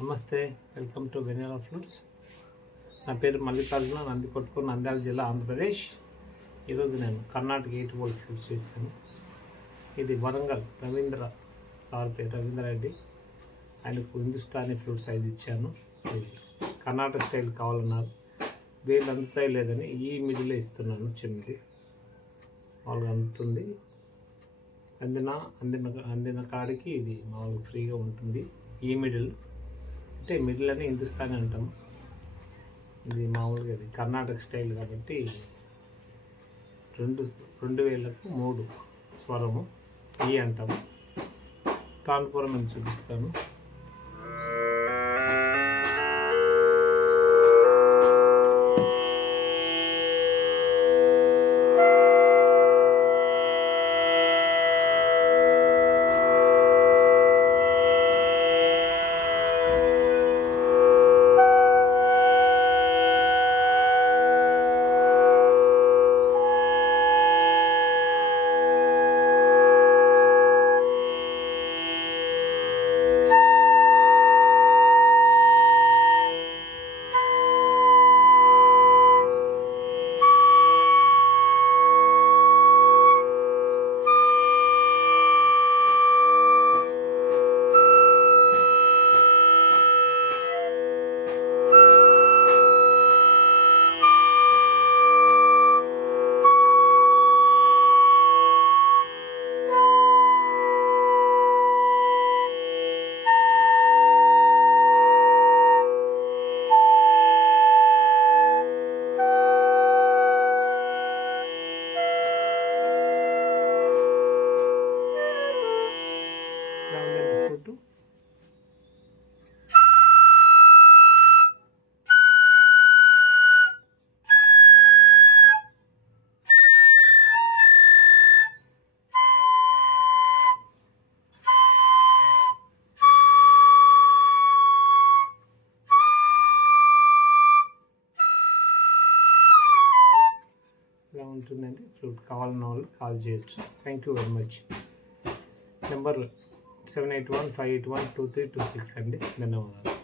నమస్తే, welcome to vanilla flutes. నా పేరు మల్లికార్జున, నందికొట్కూరు, నంద్యాల జిల్లా, ఆంధ్రప్రదేశ్. ఈరోజు నేను కర్ణాటక 8 వోల్ట్ ఫ్లూట్స్ చేశాను. ఇది వరంగల్ రవీంద్ర సార్ పేరు రవీంద్ర రెడ్డి. ఆయనకు హిందుస్థానీ ఫ్లూట్స్ 5 ఇచ్చాను. ఇది కర్ణాటక స్టైల్ కావాలన్నారు. వేలు అందుతాయి లేదని ఈ మిడిలో ఇస్తున్నాను. చిన్నది మామూలుగా అందుతుంది. అందిన కాడికి ఇది మామూలుగా ఫ్రీగా ఉంటుంది. ఈ మిడిల్ అంటే మిడిల్ అని హిందుస్థానీ అంటాము. ఇది మామూలుగా ఇది కర్ణాటక స్టైల్ కాబట్టి 2 వేలకు 3 స్వరము ఈ అంటాము. తాన్పురం అని చూపిస్తాను. ఇలా ఉంటుందండి. ఫ్లూట్ కావాలన్న వాళ్ళు కాల్ చేయొచ్చు. Thank you very much. Number 781-581-2326 అండి. ధన్యవాదాలు.